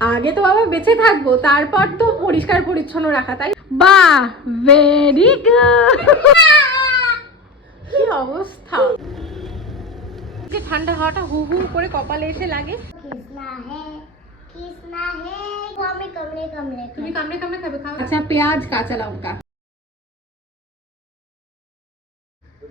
আগে তো বাবা বেঁচে থাকবো, তারপর তো পরিষ্কার পরিচ্ছন্ন রাখা, তাই? বাহ, ভেরি গুড। কি অবস্থা, যে ঠান্ডা হাওয়াটা হু হু করে কপালে এসে লাগে। তুমি কামড়ে কামড়ে খাবে, খাও। আচ্ছা, পেঁয়াজ কাঁচা লঙ্কা।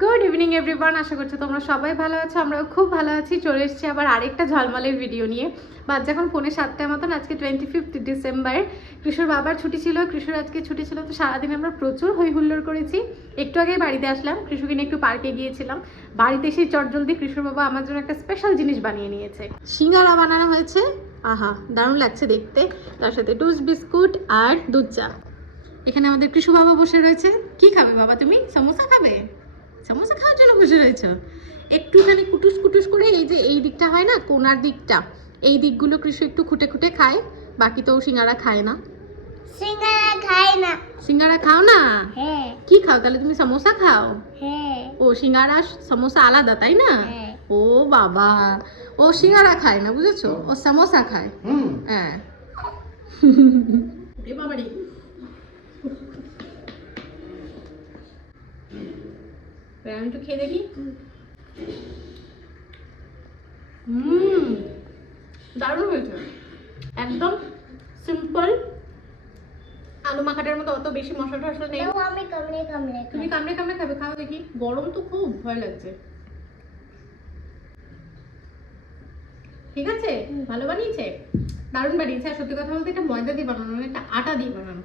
গুড ইভিনিং এভরিওয়ান, আশা করছি তোমরা সবাই ভালো আছো, আমরাও খুব ভালো আছি। চলে এসেছি আবার আরেকটা ঝলমলের ভিডিও নিয়ে। বাচ্চা এখন পৌনে 7টার মতন। আজকে 25 ডিসেম্বর, কৃষুর বাবার ছুটি ছিল, কৃষুর আজকে ছুটি ছিল, তো সারাদিন আমরা প্রচুর হই হুল্লোড় করেছি। একটু আগেই বাড়িতে আসলাম, কৃষুকে নিয়ে একটু পার্কে গিয়েছিলাম। বাড়িতে এসে চটজলদি কৃষুর বাবা আমার জন্য একটা স্পেশাল জিনিস বানিয়ে নিয়েছে, সিঙ্গারা বানানো হয়েছে। আহা, দারুণ লাগছে দেখতে। তার সাথে টোস্ট বিস্কুট আর দুধ চা। এখানে আমাদের কৃষু বাবা বসে রয়েছে। কি খাবে বাবা তুমি? সমোসা খাবে? সমোসা খাওয়ার জন্য বসে রয়েছে। একটুখানি কুটুস কুটুস করে, এই যে এই দিকটা হয় না, কোনার দিকটা, এই দিকগুলো কৃষু একটু খুঁটে খুঁটে খায়। বাকি তো সিঙ্গারা খায় না। সিঙ্গারা খাই না। সিঙ্গারা খাও না? হ্যাঁ। কি খাও তাহলে তুমি? সমোসা খাও? হ্যাঁ। ও, সিঙ্গারা সমোসা আলাদা, তাই না? হ্যাঁ। ও বাবা, ও সিঙ্গারা খায় না, বুঝেছো? ও সমোসা খায়। হ্যাঁ। এ বাবারে, আমি তো খেয়ে দেখি। দারুণ হয়েছে, একদম সিম্পল আলু মাখাটার মতো, অত বেশি মশলা টশলা নেই। আমি কামড়ে কামড়ে তুমি কামড়ে কামড়ে খাবে, খাও দেখি। গরম তো খুব, ভয় লাগছে। ঠিক আছে, ভালো বানিয়েছে, দারুণ বানিয়েছে। আর সত্যি কথা বলতে এটা ময়দা দিয়ে বানানো, এটা আটা দিয়ে বানানো।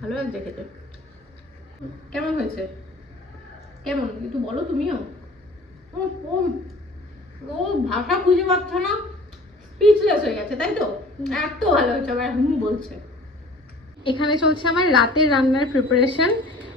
ভালো লাগছে খেতে। কেমন হয়েছে? কেমন একটু বলো তুমিও। ও ভাষা খুঁজে পাচ্ছ না, স্পিচলেস হয়ে গেছে, তাই তো? এত ভালো হয়েছে, আবার বলছে। এখানে চলছে আমার রাতের রান্নার প্রিপারেশন।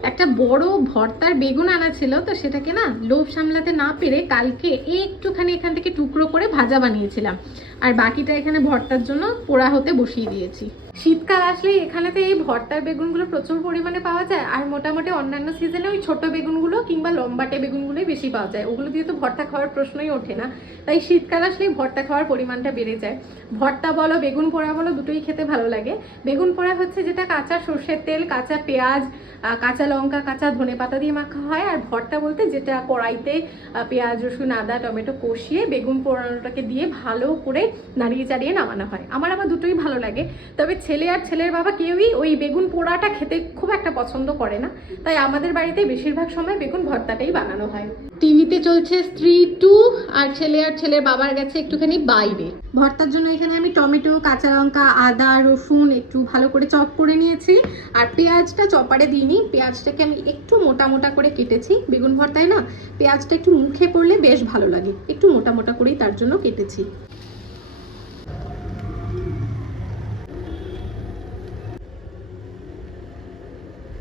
একটা বড় ভর্তার বেগুন আনা ছিল, তো সেটাকে না লোভ সামলাতে না পেরে কালকে একটুখানি এখান থেকে টুকরো করে ভাজা বানিয়েছিলাম, আর বাকিটা এখানে ভর্তার জন্য পোড়া হতে বসিয়ে দিয়েছি। শীতকাল আসলেই এখানেতে এই ভর্তার বেগুনগুলো প্রচুর পরিমাণে পাওয়া যায়, আর মোটামুটি অন্যান্য সিজনে ওই ছোট বেগুনগুলো কিংবা লম্বাটে বেগুনগুলোই বেশি পাওয়া যায়। ওগুলো দিয়ে তো ভর্তা খাওয়ার প্রশ্নই ওঠে না, তাই শীতকাল আসলেই ভর্তা খাওয়ার পরিমাণটা বেড়ে যায়। ভর্তা বলো, বেগুন পোড়া বলো, দুটোই খেতে ভালো লাগে। বেগুন পোড়া হচ্ছে যেটা কাঁচা সর্ষের তেল, কাঁচা পেঁয়াজ, কাঁচা লঙ্কা, কাঁচা ধনেপাতা দিয়ে মাখা হয়। আর ভর্তা বলতে যেটা কড়াইতে পেঁয়াজ রসুন আদা টমেটো কষিয়ে বেগুন পোড়ানোটাকে দিয়ে ভালো করে নাড়িয়ে চাড়িয়ে নামানো হয়। আমার আবার দুটোই ভালো লাগে, তবে ছেলে আর ছেলের বাবা কেউই ওই বেগুন পোড়াটা খেতে খুব একটা পছন্দ করে না, তাই আমাদের বাড়িতে বেশিরভাগ সময় বেগুন ভর্তাটাই বানানো হয়। টিভিতে চলছে স্ত্রী 2, আর ছেলের বাবার গেছে একটুখানি বাইরে। ভর্তার জন্য এখানে আমি টমেটো, কাঁচা লঙ্কা, আদা রসুন একটু ভালো করে চপ করে নিয়েছি, আর পেঁয়াজটা চপারে দিইনি, পেঁয়াজটাকে আমি একটু মোটা মোটা করে কেটেছি। বেগুন ভর্তায় না পেঁয়াজটা একটু মুখে পড়লে বেশ ভালো লাগে, একটু মোটা মোটা করেই তার জন্য কেটেছি।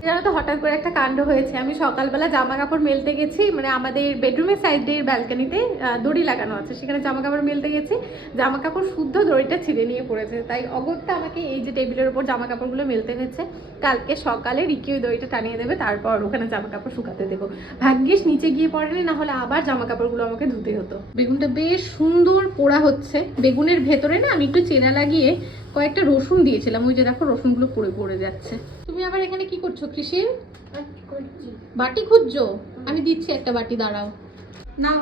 জানো তো হঠাৎ করে একটা কাণ্ড হয়েছে। আমি সকালবেলা জামা কাপড় মেলতে গেছি, মানে আমাদের বেডরুমের সাইডের ব্যালকনিতে দড়ি লাগানো আছে, সেখানে জামা কাপড় মেলতে গেছি। জামা কাপড় শুদ্ধ দড়িটা ছিঁড়ে নিয়ে পড়েছে, তাই অগত্যা আমাকে এই যে টেবিলের উপর জামা কাপড়গুলো মেলতে হয়েছে। কালকে সকালে রিকি ওই দড়িটা টানিয়ে দেবে, তারপর ওখানে জামা কাপড় শুকাতে দেবো। ভাগ্যিস নিচে গিয়ে পড়েনি, না হলে আবার জামা কাপড়গুলো আমাকে ধুতে হতো। বেগুনটা বেশ সুন্দর পোড়া হচ্ছে। বেগুনের ভেতরে না আমি একটু চেরা লাগিয়ে কয়েকটা রসুন দিয়েছিলাম, ওই যে দেখো রসুনগুলো পড়ে পড়ে যাচ্ছে। তুমি আবার এখানে কি করছো কৃষি? বাটি খুঁজছো? আমি দিচ্ছি একটা বাটি, দাঁড়াও। না,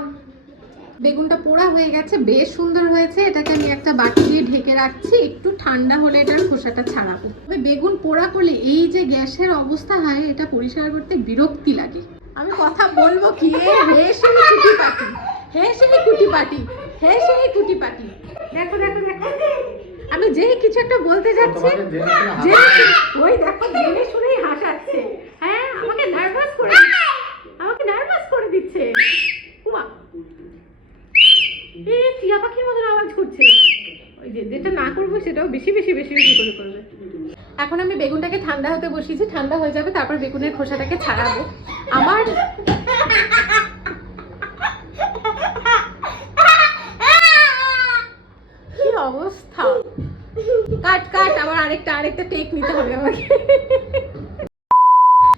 বেগুনটা পোড়া হয়ে গেছে, বেশ সুন্দর হয়েছে। এটাকে আমি একটা বাটি দিয়ে ঢেকে রাখছি, একটু ঠান্ডা হলে এটার খোসাটা ছাড়াবো। তবে বেগুন পোড়া করলে এই যে গ্যাসের অবস্থা হয়, এটা পরিষ্কার করতে বিরক্তি লাগে। আমি কথা বলবো কি, হে সেই কুটি পাটি, হে সেই কুটি পাটি, হে সেই কুটি পাটি। দেখো দেখো দেখো, আমি যেই কিছু একটা বলতে যাচ্ছি, ওই দেখো জেনে শুনেই হাসাচ্ছে। হ্যাঁ, আমাকে নার্ভাস করে দিচ্ছে। উমা, এই টিয়া পাখির মতন আওয়াজ করছে। ওই যে যেটা না করবো সেটাও বেশি বেশি বেশি বেশি করে করবে। এখন আমি বেগুনটাকে ঠান্ডা হতে বসিয়েছি, ঠান্ডা হয়ে যাবে, তারপর বেগুনের খোসাটাকে ছাড়াবো। আমার কি অবস্থা, কাট কাট, আমার আরেকটা টেক নিতে হবে আমাকে।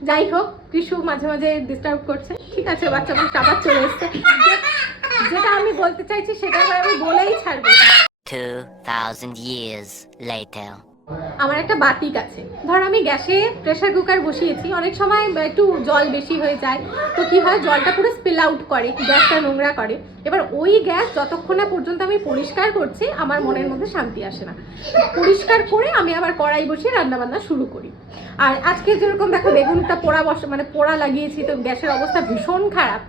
যাই হোক, কৃষু মাঝে মাঝে ডিস্টার্ব করছে, ঠিক আছে, বাচ্চা মানুষ আবার চলে এসছে। যেটা আমি বলতে চাইছি সেটা আমি বলেই ছাড়বো। 2,000 years later. আমার একটা বাতিক আছে, ধর আমি গ্যাসে প্রেসার কুকার বসিয়েছি, অনেক সময় একটু জল বেশি হয়ে যায়, তো কি হয় জলটা পুরো স্পিল আউট করে, গ্যাসটা নোংরা করে। এবার ওই গ্যাস যতক্ষণ না পর্যন্ত আমি পরিষ্কার করছি আমার মনের মধ্যে শান্তি আসে না। পরিষ্কার করে আমি আবার কড়াই বসিয়ে রান্নাবান্না শুরু করি। আর আজকে যেরকম দেখো বেগুনটা পোড়া লাগিয়েছি, তো গ্যাসের অবস্থা ভীষণ খারাপ,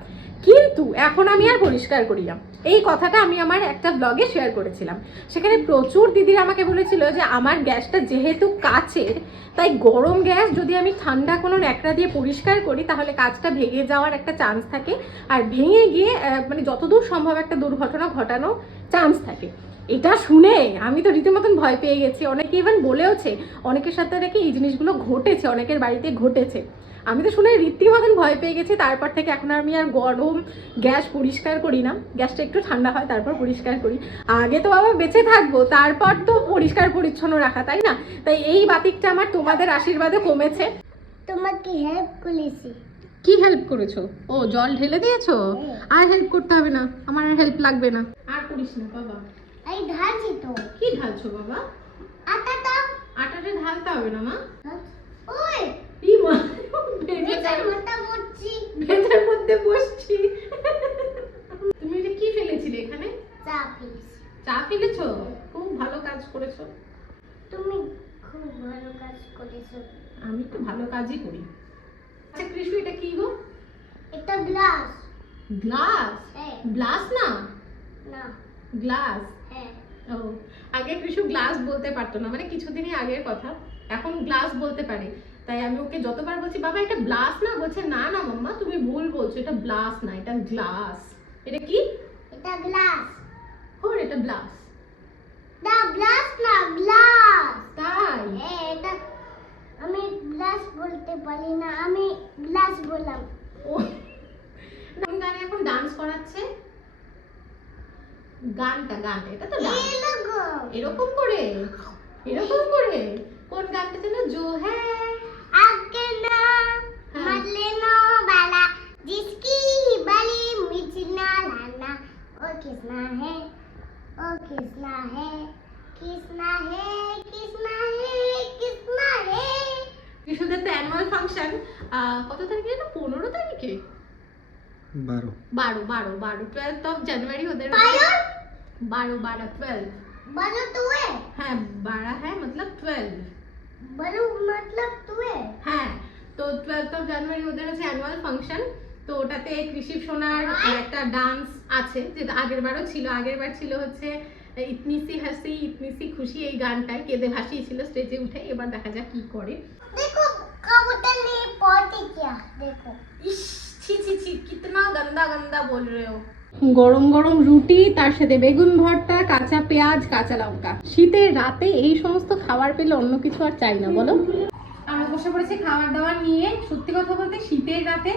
কিন্তু এখন আমি আর পরিষ্কার করি না। এই কথাটা আমি আমার একটা ব্লগে শেয়ার করেছিলাম, সেখানে প্রচুর দিদিরা আমাকে বলেছিল যে আমার গ্যাসটা যেহেতু কাচের, তাই গরম গ্যাস যদি আমি ঠান্ডা কোনো ন্যাকড়া দিয়ে পরিষ্কার করি তাহলে কাচটা ভেঙে যাওয়ার একটা চান্স থাকে, আর ভেঙে গিয়ে মানে যতদূর সম্ভব একটা দুর্ঘটনা ঘটানো চান্স থাকে। এটা শুনে আমি তো রীতিমতন ভয় পেয়ে গেছি। অনেকে ইভেন বলেওছে অনেকের সাথে নাকি এই জিনিসগুলো ঘটেছে, অনেকের বাড়িতে ঘটেছে। আমি তো শুনে রীতিমতন ভয় পেয়ে গেছি। তারপর থেকে এখন আমি আর গরম গ্যাস পরিষ্কার করি না, গ্যাসটা একটু ঠান্ডা হয় তারপর পরিষ্কার করি। আগে তো বাবা বেঁচে থাকবো, তারপর তো পরিষ্কার পরিচ্ছন্ন রাখা, তাই না? তাই এই বাতিকটা আমার তোমাদের আশীর্বাদে কমেছে। তোমাকে হেল্প করেছি। কি হেল্প করেছো? ও জল ঢেলে দিয়েছো? আর হেল্প করতে হবে না, আমার আর হেল্প লাগবে না। আর করিস না বাবা। এই ঢালছি তো। কি ঢালছো বাবা? আটাটা। আটাটা ঢালতে হবে না মা। ওই এই মা ভেতর মতো বসছি। ভেতর মধ্যে বসছি। তুমি এটা কি ফেলেছিলে এখানে? চা প্লিজ। চা ফেলেছো? খুব ভালো কাজ করেছো। তুমি খুব ভালো কাজ করেছো। আমি তো ভালো কাজই করি। আচ্ছা কৃষ্ণ, এটা কি গো? এটা গ্লাস। গ্লাস? হ্যাঁ। গ্লাস না, না। গ্লাস। হ্যাঁ। ও, আগে কৃষ্ণ গ্লাস বলতে পারতো না, মানে কিছুদিনই আগের কথা। এখন গ্লাস বলতে পারে। তাই আমি ওকে যতবার বলছি বাবা এটা গ্লাস না, বলছে না না মাম্মা তুমি ভুল বলছো, এটা গ্লাস না, এটা গ্লাস। এটা কি? এটা গ্লাস। ওর এটা গ্লাস। না গ্লাস না, গ্লাস। তাই? হ্যাঁ, এটা আমি গ্লাস বলতে পারি না, আমি গ্লাস বললাম। ও কোন গানে এখন ডান্স করাচ্ছে? গানটা এটা তো ডান্স। এরকম করে, এরকম করে কোন গানটা যেন? জো হ্যাঁ आगे ना मरले नो वाला जिसकी बली मुझ ना लाना। ओ किसना है, ओ किसना है, किसना है, किसना है, किसना है। কৃষ্ণদের তো অ্যানুয়াল ফাংশন কত তারিখে না? 15 তারিখে? 12 অফ জানুয়ারি ওদের। 12 बलो तू है। হ্যাঁ 12 হ্যাঁ मतलब 12। बलो मतलब तू है। হ্যাঁ, তো 12 অফ জানুয়ারি ওদের হচ্ছে অ্যানুয়াল ফাংশন। তো ওটাতে কৃষি সোনার একটা ডান্স আছে, যেটা আগের বারও ছিল। আগের বার ছিল হচ্ছে ইতনি সি হাসি ইতনি সি খুশি, এই গানটাই কেঁদে ভাসিয়েছিল স্টেজে উঠে। এবার দেখা যাক কি করে। देखो कबूतर ने पॉटी किया, देखो। ইস ছি ছি ছি, কিতনা গন্দা গন্দা বল রে হো। গরম গরম রুটি, তার সাথে বেগুন ভর্তা, কাঁচা পেঁয়াজ, কাঁচা লঙ্কা। শীতের রাতে এই সমস্ত খাবার পেলে অন্য কিছু আর চাই না, বলো? আমরা বসে পড়েছি খাবার দাবার নিয়ে। সত্যি কথা বলতে শীতের রাতে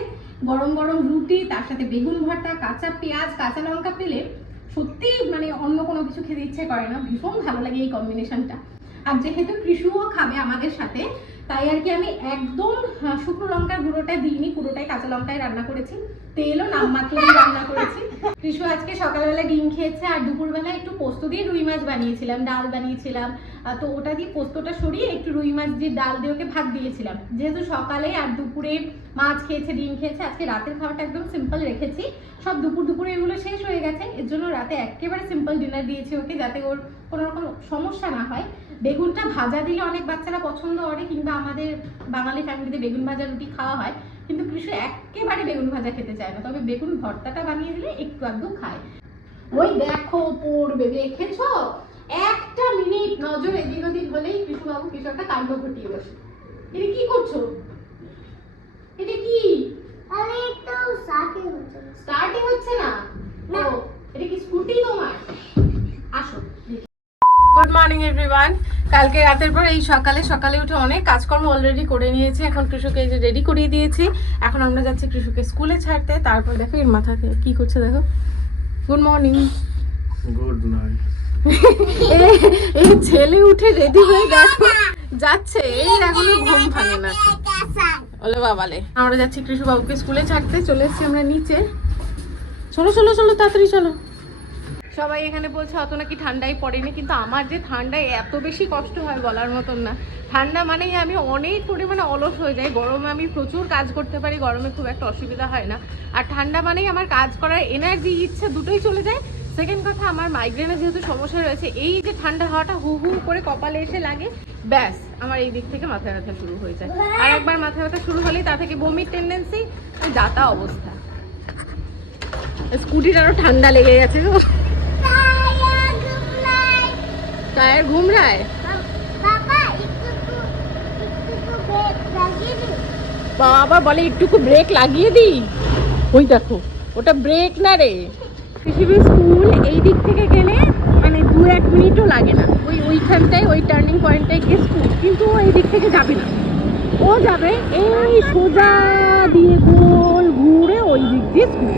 গরম গরম রুটি, তার সাথে বেগুন ভর্তা, কাঁচা পেঁয়াজ, কাঁচা লঙ্কা পেলে সত্যি মানে অন্য কোনো কিছু খেতে ইচ্ছে করে না। ভীষণ ভালো লাগে এই কম্বিনেশনটা। আর যেহেতু কৃষুও খাবে আমাদের সাথে, তাই আর কি আমি একদম শুকনো লঙ্কার গুঁড়োটা দিইনি, পুরোটাই কাঁচা লঙ্কায় রান্না করেছি। তেলও নামমাত্র দিয়ে রান্না করেছি। কৃষু আজকে সকালবেলা ডিম খেয়েছে, আর দুপুরবেলা একটু পোস্ত দিয়ে রুই মাছ বানিয়েছিলাম, ডাল বানিয়েছিলাম। তো ওটা দিয়ে পোস্তটা সরিয়ে একটু রুই মাছ দিয়ে ডাল দিয়ে ওকে ভাত দিয়েছিলাম। যেহেতু সকালে আর দুপুরে মাছ খেয়েছে, ডিম খেয়েছে, আজকে রাতের খাবারটা একদম সিম্পল রেখেছি। সব দুপুরে এগুলো শেষ হয়ে গেছে, এর জন্য রাতে একেবারে সিম্পল ডিনার দিয়েছি ওকে, যাতে ওর কোনো রকম সমস্যা না হয়। বেগুনটা ভাজা দিলে অনেক বাচ্চারা পছন্দ করে, কিংবা আমাদের বাঙালি ফ্যামিলিতে বেগুন ভাজা রুটি খাওয়া হয়, কিন্তু কৃষু একেবারে বেগুন ভাজা খেতে চায় না। তবে বেগুন ভর্তাটা বানিয়ে দিলে একটু আধটু খায়। ওই দেখো পড়বে, দেখেছো? একটা মিনিট নজর এদিক ওদিক হলেই কৃষু বাবু কিছু একটা কাণ্ড ঘটিয়ে বসে। এটা কি করছো? এটা কি? अरे तो स्टार्टिंग होता है। স্টার্টিং হচ্ছে না? ও এটা কি স্কুটি তোমার? আসো। Good morning everyone. কালকে রাতের পর এই সকালে উঠে অনেক কাজকর্ম অলরেডি করে নিয়েছি। এখন কৃষুকে এই যে রেডি করিয়ে দিয়েছি। এখন আমরা যাচ্ছি কৃষুকে স্কুলে ছাড়তে। তারপর দেখো এর মাথাতে কি করছে, দেখো। Good morning. Good night. এই ছেলে উঠে রেডি হয়ে দেখো যাচ্ছে, এই এখনো ঘুম ভাঙে না। ওলে বাবালে, আমরা যাচ্ছি কৃষু বাবুকে স্কুলে ছাড়তে। চলে এসেছি আমরা নিচে। চলো তাড়াতাড়ি চলো। সবাই এখানে বলছে অত নাকি ঠান্ডাই পড়েনি, কিন্তু আমার যে ঠান্ডায় এত বেশি কষ্ট হয় বলার মতন না। ঠান্ডা মানেই আমি অনেক পরিমাণে অলস হয়ে যাই, গরমে আমি প্রচুর কাজ করতে পারি, গরমে খুব একটা অসুবিধা হয় না। আর ঠান্ডা মানেই আমার কাজ করার এনার্জি, ইচ্ছে দুটোই চলে যায়। সেকেন্ড কথা, আমার মাইগ্রেনের যেহেতু সমস্যা রয়েছে, এই যে ঠান্ডা হাওয়াটা হু হু করে কপালে এসে লাগে, ব্যাস আমার এই দিক থেকে মাথা ব্যথা শুরু হয়ে যায়। আর একবার মাথা ব্যথা শুরু হলেই তা থেকে বমির টেন্ডেন্সি, যাতা অবস্থা। স্কুটিটারও ঠান্ডা লেগে গেছে গো, টায়ার ঘুমরায়। বাবা একটু ব্রেক লাগিয়ে দিন। বাবা বলে একটুকু ব্রেক লাগিয়ে দিই। ওই দেখো, ওটা ব্রেক না রে। পৃথিবীর স্কুল এই দিক থেকে গেলে মানে 2-1 মিনিটও লাগে না, ওইখানটায় ওই টার্নিং পয়েন্টটায় গিয়ে স্কুল, কিন্তু ও এই দিক থেকে যাবে না, ও যাবে এই সোজা দিয়ে গোল ঘুরে ওই দিক দিয়ে স্কুল।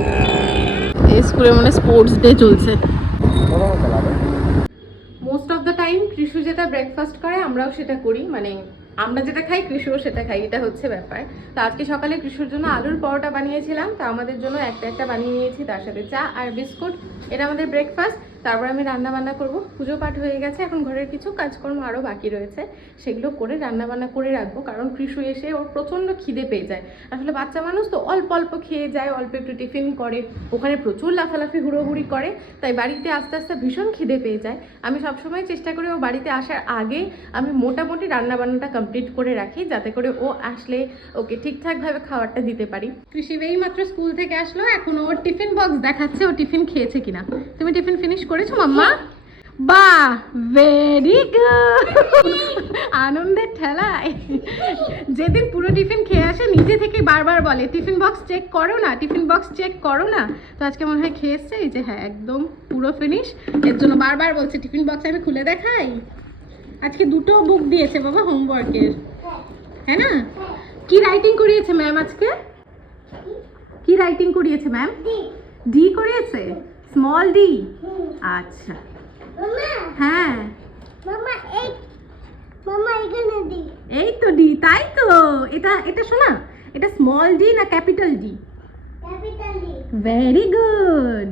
এই স্কুলে মানে স্পোর্টস ডে চলছে। Most of the time Krishu যেটা ব্রেকফাস্ট করে আমরাও সেটা করি, মানে আমরা যেটা খাই কৃষুও সেটা খাই, এটা হচ্ছে ব্যাপার। তো আজকে সকালে কৃষুর জন্য আলুর পরোটা বানিয়েছিলাম, তো আমাদের জন্য একটা বানিয়ে নিয়েছি, তার সাথে চা আর বিস্কুট। এটা আমাদের ব্রেকফাস্ট। তারপর আমি রান্না বান্না করবো, পুজো পাঠ হয়ে গেছে, এখন ঘরের কিছু কাজকর্ম আরও বাকি রয়েছে, সেগুলো করে রান্না বান্না করে রাখবো। কারণ কৃষু এসে ওর প্রচণ্ড খিদে পেয়ে যায়। আসলে বাচ্চা মানুষ তো অল্প অল্প খেয়ে যায়, অল্প একটু টিফিন করে, ওখানে প্রচুর লাফালাফি হুড়োহুড়ি করে, তাই বাড়িতে আস্তে আস্তে ভীষণ খিদে পেয়ে যায়। আমি সবসময় চেষ্টা করি ও বাড়িতে আসার আগে আমি মোটামুটি রান্নাবান্নাটা কমপ্লিট করে রাখি, যাতে করে ও আসলে ওকে ঠিকঠাকভাবে খাবারটা দিতে পারি। কৃষি এই মাত্র স্কুল থেকে আসলো, এখন ওর টিফিন বক্স দেখাচ্ছে ও টিফিন খেয়েছে কিনা। তুমি টিফিন ফিনিশ করেছো মাম্মা? বাহ, ভেরি গুড। আনন্দের ঠেলায় যেদিন পুরো টিফিন খেয়ে আসে নিজে থেকে বারবার বলে টিফিন বক্স চেক করো না, টিফিন বক্স চেক করো না। তো আজকে মনে হয় খেয়ে এসছে, এই যে হ্যাঁ একদম পুরো ফিনিশ, এর জন্য বারবার বলছে টিফিন বক্স আমি খুলে দেখাই। আজকে 2টো বুক দিয়েছে বাবা হোমওয়ার্কের, হ্যাঁ না? কি রাইটিং করিয়েছে ম্যাম আজকে? কি রাইটিং করিয়েছে ম্যাম? ডি করিয়েছে, স্মল ডি। আচ্ছা মামা হ্যাঁ, মামা এখানে দি। এই তো ডি, তাই তো। এটা শোনা, এটা স্মল ডি না capital D? Capital D. Very good.